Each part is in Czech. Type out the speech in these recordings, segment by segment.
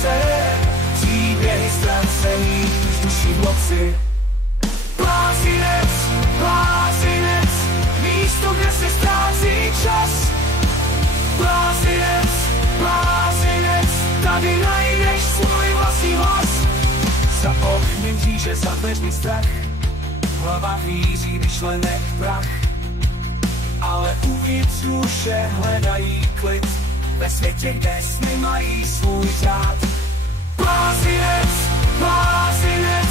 srdce, příběhy ztracených duší v noci. Blázinec, blázinec, místo, kde se ztrácí čas. Blázinec, blázinec, tady najdeš svůj vlastní hlas. Za oknem říže zaveřný strach, v hlavách víří myšlenek prach. Ale uvnitř duše hledají klid, ve světě, kde sny mají svůj řád. Blázinec, blázinec,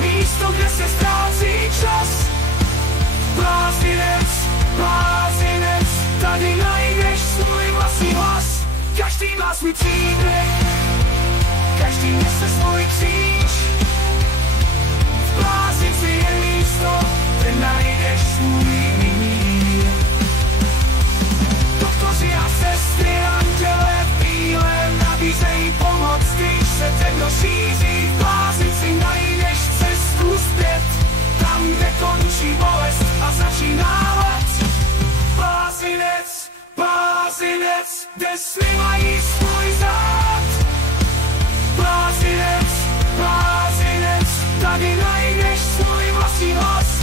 místo, kde se ztrácí čas. Blázinec, blázinec, tady najdeš svůj vlastní hlas. Každý má svůj příběh, každý nese svůj kříž. V blázinci je místo, kde najdeš svůj mír. Doktoři a sestry, anděle bílé nabízejí pomoc, když se temno šíří. V blázinci najdeš cestu zpět, tam, kde končí bolest a začíná let. Blázinec, blázinec, kde sny mají svůj zád. Blázinec, blázinec, tady najdeš svůj vlastní hlas.